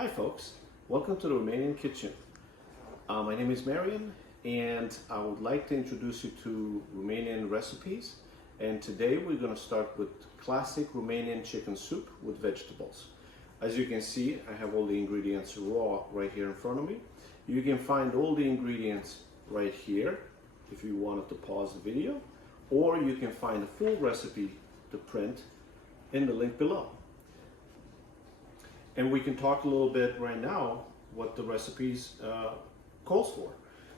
Hi folks, welcome to the Romanian kitchen. My name is Marian and I would like to introduce you to Romanian recipes, and today we're going to start with classic Romanian chicken soup with vegetables. As you can see, I have all the ingredients raw right here in front of me. You can find all the ingredients right here if you wanted to pause the video, or you can find a full recipe to print in the link below. And we can talk a little bit right now what the recipes calls for.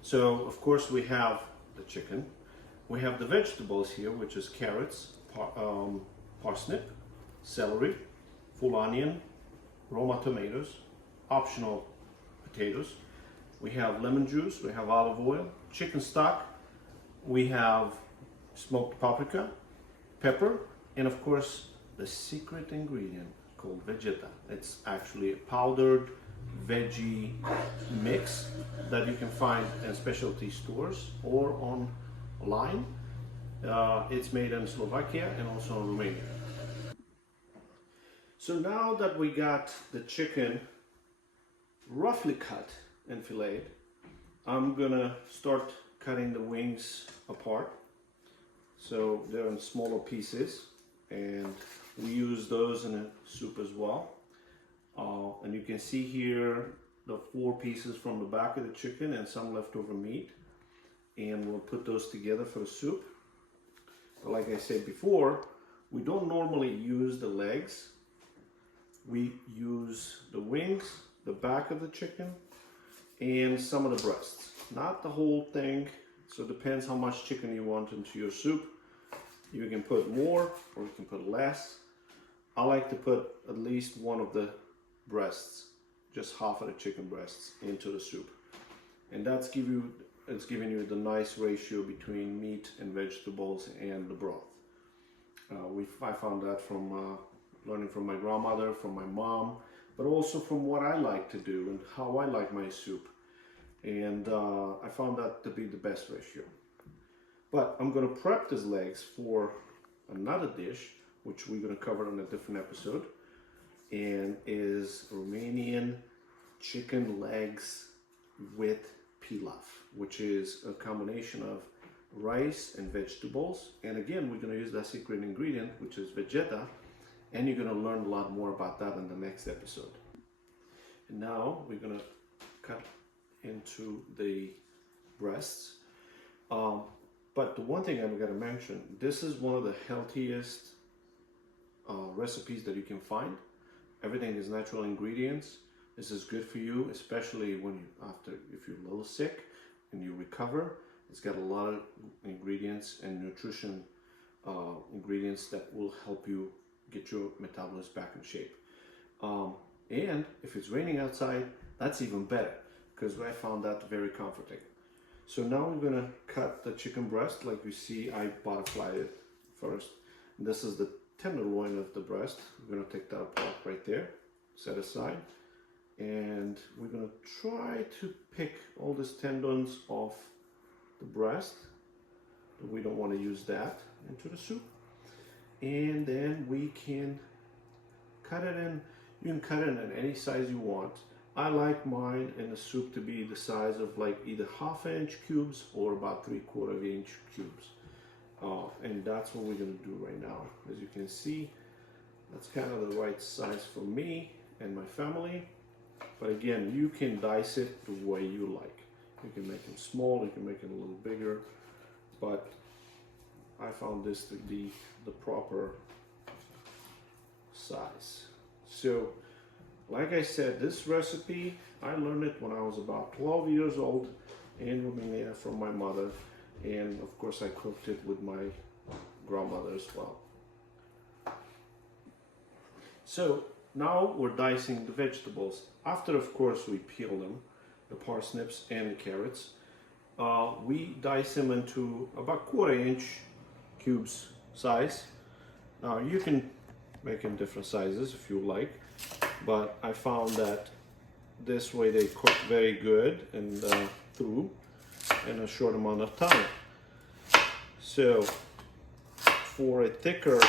So of course we have the chicken, we have the vegetables here, which is carrots, parsnip, celery, full onion, Roma tomatoes, optional potatoes. We have lemon juice, we have olive oil, chicken stock, we have smoked paprika, pepper, and of course the secret ingredient called vegeta. It's actually a powdered veggie mix that you can find in specialty stores or online. It's made in Slovakia and also in Romania. So now that we got the chicken roughly cut and filleted, I'm gonna start cutting the wings apart. So they're in smaller pieces, and we use those in a soup as well. And you can see here the 4 pieces from the back of the chicken and some leftover meat, and we'll put those together for the soup. But like I said before, we don't normally use the legs. We use the wings, the back of the chicken, and some of the breasts. Not the whole thing, so it depends how much chicken you want into your soup. You can put more or you can put less. I like to put at least one of the breasts, just half of the chicken breasts, into the soup. And it's giving you the nice ratio between meat and vegetables and the broth. I found that from learning from my grandmother, from my mom, but also from what I like to do and how I like my soup. And I found that to be the best ratio. But I'm going to prep these legs for another dish, which we're going to cover in a different episode, and is Romanian chicken legs with pilaf, which is a combination of rice and vegetables. And again, we're going to use that secret ingredient, which is vegeta, and you're going to learn a lot more about that in the next episode. And now we're going to cut into the breasts. But the one thing I'm going to mention, this is one of the healthiest recipes that you can find. Everything is natural ingredients. This is good for you, especially when if you're a little sick and you recover. It's got a lot of ingredients and nutrition ingredients that will help you get your metabolism back in shape. And if it's raining outside, that's even better, because I found that very comforting. So now we're gonna cut the chicken breast. Like you see, I butterflied it first. And this is the tenderloin of the breast. We're gonna take that apart right there, set aside. And we're gonna try to pick all these tendons off the breast. But we don't wanna use that into the soup. And then we can cut it in. You can cut it in any size you want. I like mine in the soup to be the size of like either 1/2 inch cubes or about 3/4 inch cubes. And that's what we're gonna do right now. As you can see, that's kind of the right size for me and my family. But again, you can dice it the way you like. You can make them small, you can make it a little bigger, but I found this to be the proper size. So, like I said, this recipe, I learned it when I was about 12 years old in Romania from my mother. And of course I cooked it with my grandmother as well. So now we're dicing the vegetables. After, of course, we peel them, the parsnips and the carrots. We dice them into about 1/4 inch cubes size. Now you can make them different sizes if you like, but I found that this way they cook very good and through in a short amount of time. So for a thicker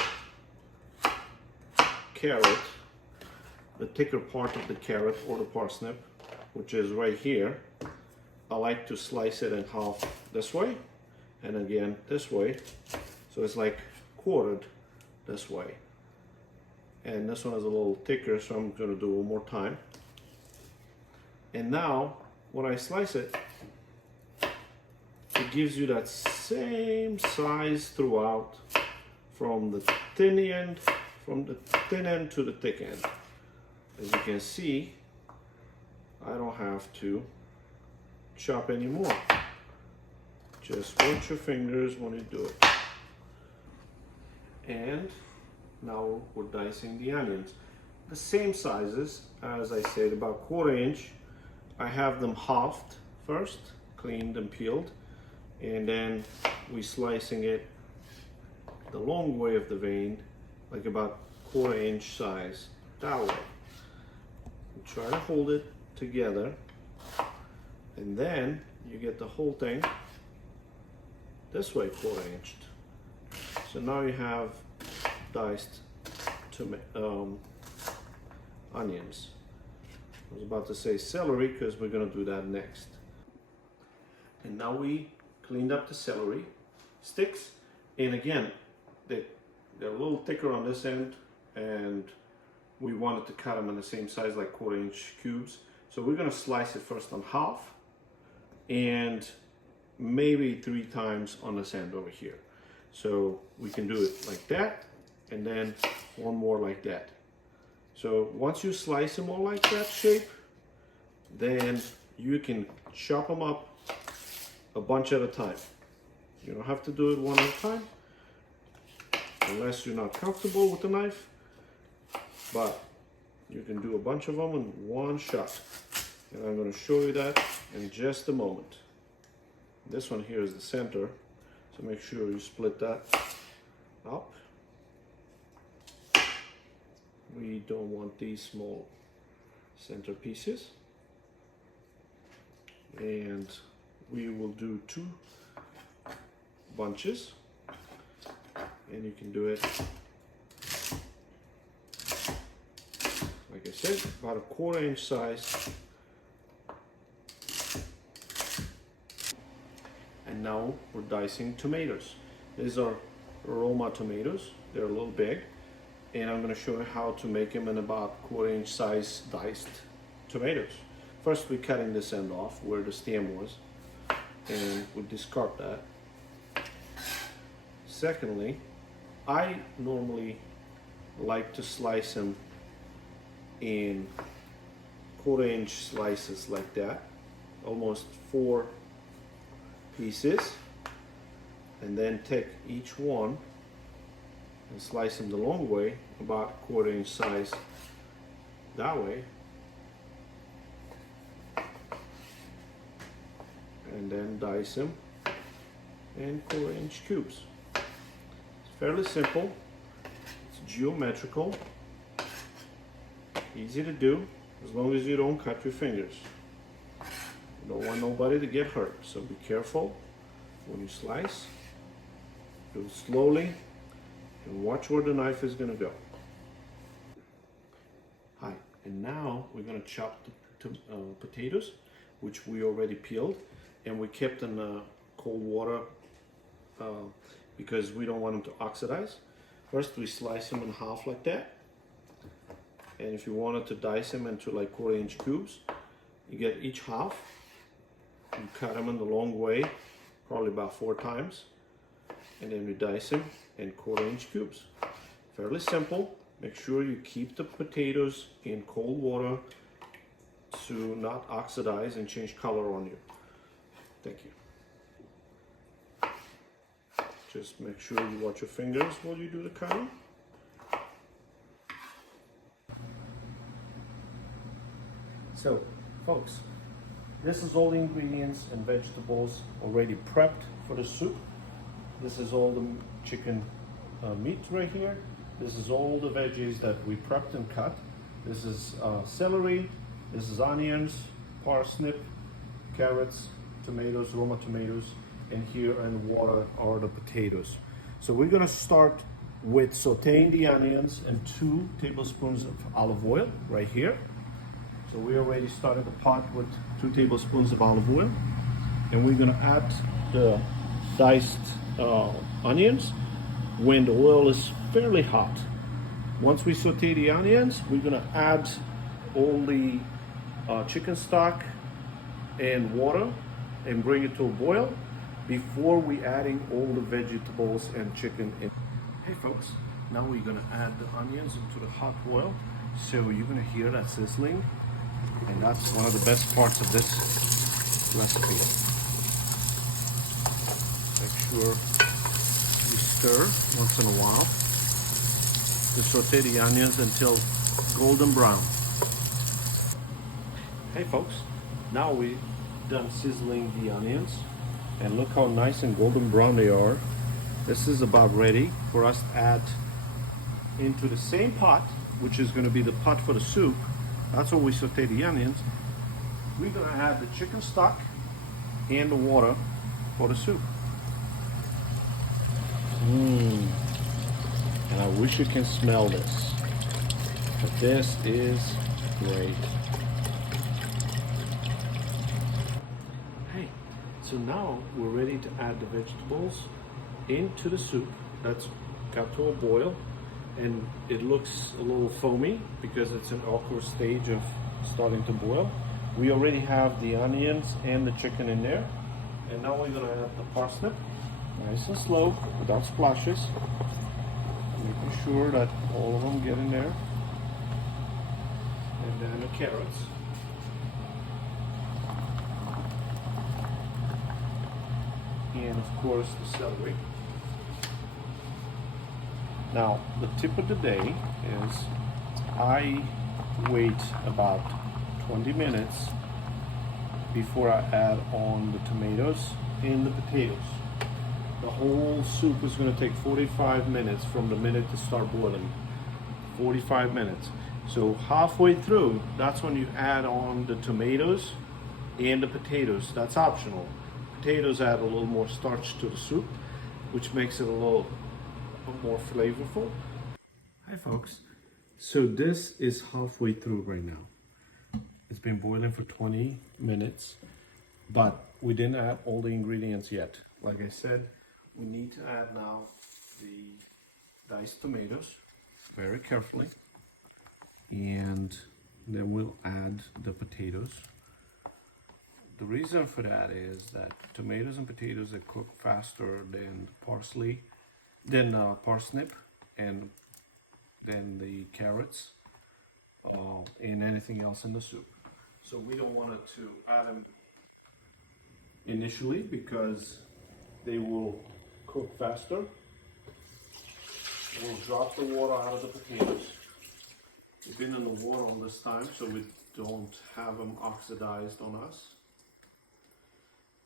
carrot, the thicker part of the carrot or the parsnip, which is right here, I like to slice it in half this way and again this way, so it's like quartered this way. And this one is a little thicker, so I'm going to do one more time. And now when I slice it, it gives you that same size throughout, from the thin end to the thick end. As you can see, I don't have to chop anymore. Just watch your fingers when you do it. And now we're dicing the onions. The same sizes, as I said, about 1/4 inch. I have them halved first, cleaned and peeled, and then we slicing it the long way of the vein, like about 1/4 inch size, that way. You try to hold it together, and then you get the whole thing this way, 1/4 inched. So now you have diced onions. I was about to say celery because we're going to do that next. And now we cleaned up the celery sticks, and again they're a little thicker on this end, and we wanted to cut them in the same size, like 1/4 inch cubes. So we're going to slice it first on half and maybe 3 times on this end over here. So we can do it like that, and then one more like that. So once you slice them all like that shape, then you can chop them up a bunch at a time. You don't have to do it one at a time unless you're not comfortable with the knife, but you can do a bunch of them in one shot. And I'm going to show you that in just a moment. This one here is the center, so make sure you split that up. We don't want these small center pieces. And we will do 2 bunches, and you can do it, like I said, about a 1/4 inch size. And now we're dicing tomatoes. These are Roma tomatoes. They're a little big, and I'm going to show you how to make them in about 1/4 inch size diced tomatoes. First, we're cutting this end off where the stem was, and we discard that. Secondly, I normally like to slice them in 1/4 inch slices like that, almost 4 pieces, and then take each one and slice them the long way, about 1/4 inch size that way, and then dice them in 1/4 inch cubes. It's fairly simple, it's geometrical, easy to do, as long as you don't cut your fingers. You don't want nobody to get hurt, so be careful when you slice. Do it slowly and watch where the knife is going to go. Hi, and now we're going to chop the potatoes, which we already peeled, and we kept in cold water because we don't want them to oxidize. First, we slice them in half like that, and if you wanted to dice them into like 1/4 inch cubes, you get each half. You cut them in the long way, probably about 4 times, and then we dice them in 1/4 inch cubes. Fairly simple. Make sure you keep the potatoes in cold water to not oxidize and change color on you. Thank you. Just make sure you watch your fingers while you do the cutting. So, folks, this is all the ingredients and vegetables already prepped for the soup. This is all the chicken meat right here. This is all the veggies that we prepped and cut. This is celery, this is onions, parsnip, carrots, tomatoes, Roma tomatoes, and here in water are the potatoes. So we're gonna start with sauteing the onions and 2 tablespoons of olive oil right here. So we already started the pot with 2 tablespoons of olive oil, and we're gonna add the diced onions when the oil is fairly hot. Once we saute the onions, we're gonna add all the chicken stock and water and bring it to a boil before we adding all the vegetables and chicken in. Hey folks, now we're gonna add the onions into the hot oil. So you're gonna hear that sizzling, and that's one of the best parts of this recipe. Make sure you stir once in a while to saute the onions until golden brown. Hey folks, now we're done sizzling the onions, and look how nice and golden brown they are. This is about ready for us to add into the same pot, which is going to be the pot for the soup. That's where we saute the onions. We're going to add the chicken stock and the water for the soup. And I wish you can smell this, but this is great. Hey, so now we're ready to add the vegetables into the soup that's got to a boil, and it looks a little foamy because it's an awkward stage of starting to boil. We already have the onions and the chicken in there, and now we're gonna add the parsnip, nice and slow, without splashes, making sure that all of them get in there, and then the carrots. And of course the celery. Now, the tip of the day is I wait about 20 minutes before I add on the tomatoes and the potatoes. The whole soup is going to take 45 minutes from the minute to start boiling. 45 minutes. So halfway through, that's when you add on the tomatoes and the potatoes. That's optional. Potatoes add a little more starch to the soup, which makes it a little more flavorful. Hi folks, so this is halfway through right now. It's been boiling for 20 minutes, but we didn't add all the ingredients yet. Like I said, we need to add now the diced tomatoes very carefully, and then we'll add the potatoes. The reason for that is that tomatoes and potatoes are cooked faster than parsnip and then the carrots and anything else in the soup. So we don't want to add them initially because they will cook faster. We'll drop the water out of the potatoes. They've been in the water all this time, so we don't have them oxidized on us.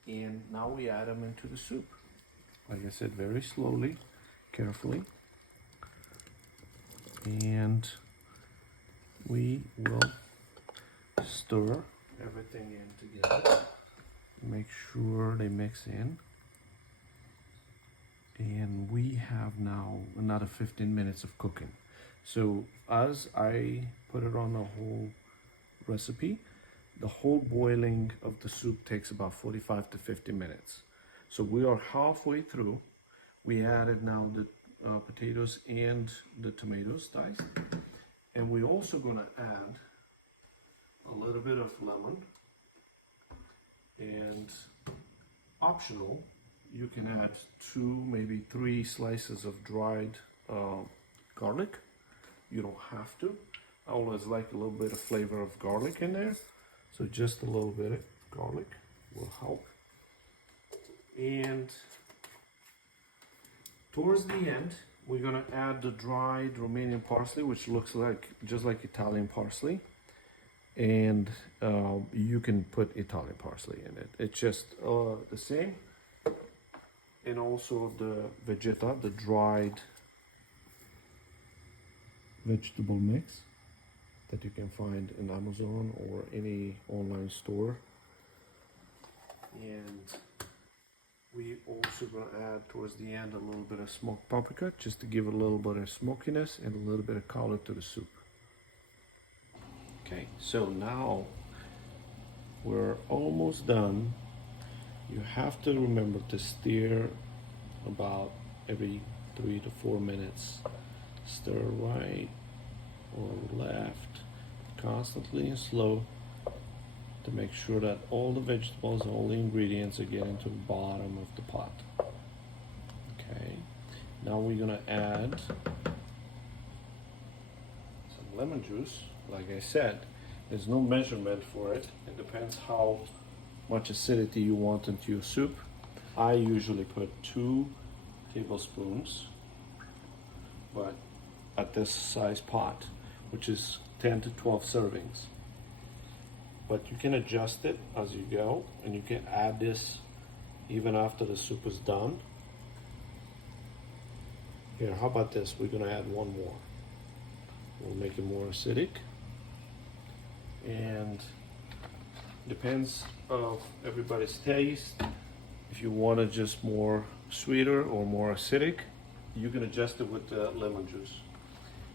And now we add them into the soup. Like I said, very slowly, carefully. And we will stir everything in together. Make sure they mix in. And we have now another 15 minutes of cooking. So as I put it on the whole recipe, the whole boiling of the soup takes about 45 to 50 minutes. So we are halfway through. We added now the potatoes and the tomatoes diced. And we're also gonna add a little bit of lemon, and optional, you can add 2, maybe 3 slices of dried garlic. You don't have to. I always like a little bit of flavor of garlic in there. So just a little bit of garlic will help. And towards the end, we're gonna add the dried Romanian parsley, which looks like just like Italian parsley. And you can put Italian parsley in it. It's just the same. And also the vegeta, the dried vegetable mix that you can find in Amazon or any online store. And We also gonna add towards the end a little bit of smoked paprika just to give a little bit of smokiness and a little bit of color to the soup. Okay, so now we're almost done. You have to remember to stir about every 3 to 4 minutes. Stir right or left, constantly and slow, to make sure that all the vegetables, all the ingredients are getting to the bottom of the pot. Okay, now we're gonna add some lemon juice. Like I said, there's no measurement for it. It depends how much acidity you want into your soup. I usually put 2 tablespoons, but at this size pot, which is 10 to 12 servings. But you can adjust it as you go, and you can add this even after the soup is done. Here, how about this? We're gonna add 1 more. We'll make it more acidic. And depends of everybody's taste. If you want it just more sweeter or more acidic, you can adjust it with the lemon juice.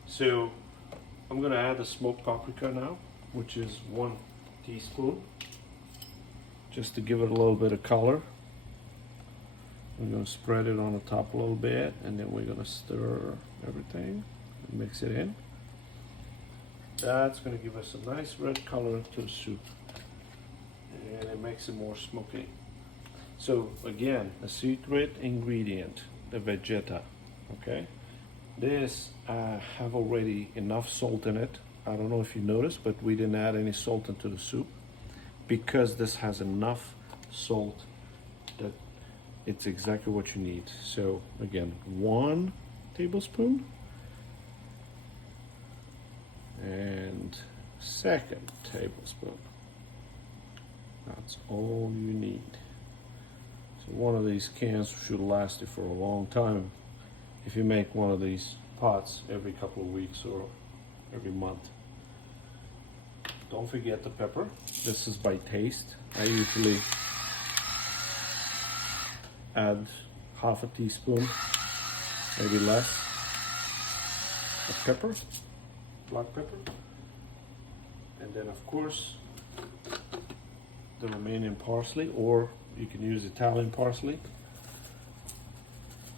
So I'm gonna add the smoked paprika now, which is 1 teaspoon, just to give it a little bit of color. We're gonna spread it on the top a little bit, and then we're gonna stir everything and mix it in. That's gonna give us a nice red color to the soup, and it makes it more smoky. So again, a secret ingredient, the vegeta, okay? This have already enough salt in it. I don't know if you noticed, but we didn't add any salt into the soup because this has enough salt that it's exactly what you need. So again, 1 tablespoon, and 2nd tablespoon. That's all you need. So one of these cans should last you for a long time if you make one of these pots every couple of weeks or every month. Don't forget the pepper. This is by taste. I usually add half a teaspoon, maybe less, of pepper, black pepper. And then of course, the Romanian parsley, or you can use Italian parsley.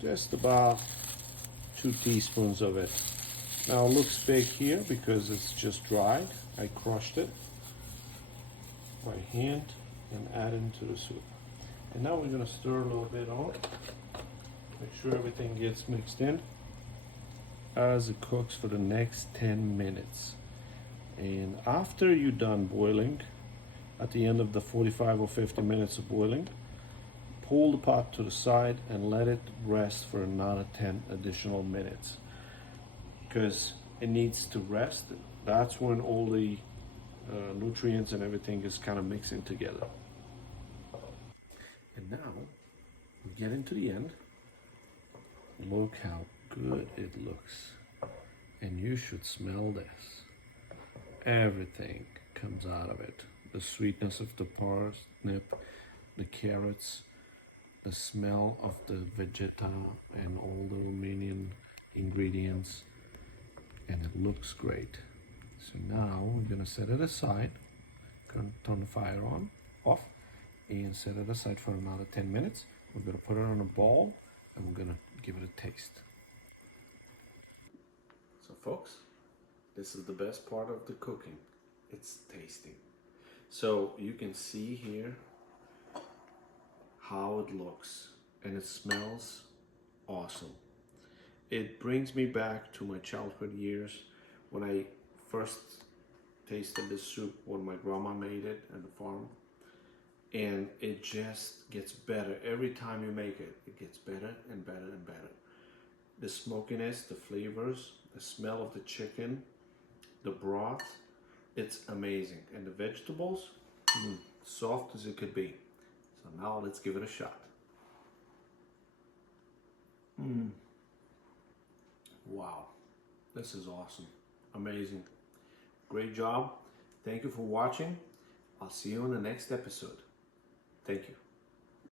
Just about 2 teaspoons of it. Now it looks big here because it's just dried. I crushed it by hand and add into the soup. And now we're gonna stir a little bit on. Make sure everything gets mixed in as it cooks for the next 10 minutes. And after you're done boiling, at the end of the 45 or 50 minutes of boiling, pull the pot to the side and let it rest for another 10 additional minutes, because it needs to rest. That's when all the nutrients and everything is kind of mixing together. And now we get into the end. Look how good it looks, and you should smell this. Everything comes out of it. The sweetness of the parsnip, the carrots, the smell of the vegeta and all the Romanian ingredients, and it looks great. So now we're gonna set it aside, gonna turn the fire off, and set it aside for another 10 minutes. We're gonna put it on a bowl and we're gonna give it a taste. So folks, this is the best part of the cooking. It's tasting. So you can see here how it looks, and it smells awesome. It brings me back to my childhood years when I first tasted this soup when my grandma made it at the farm. And it just gets better. Every time you make it, it gets better and better and better. The smokiness, the flavors, the smell of the chicken, the broth, it's amazing. And the vegetables, soft as it could be. So now let's give it a shot. Wow, this is awesome, amazing. Great job. Thank you for watching. I'll see you in the next episode. Thank you.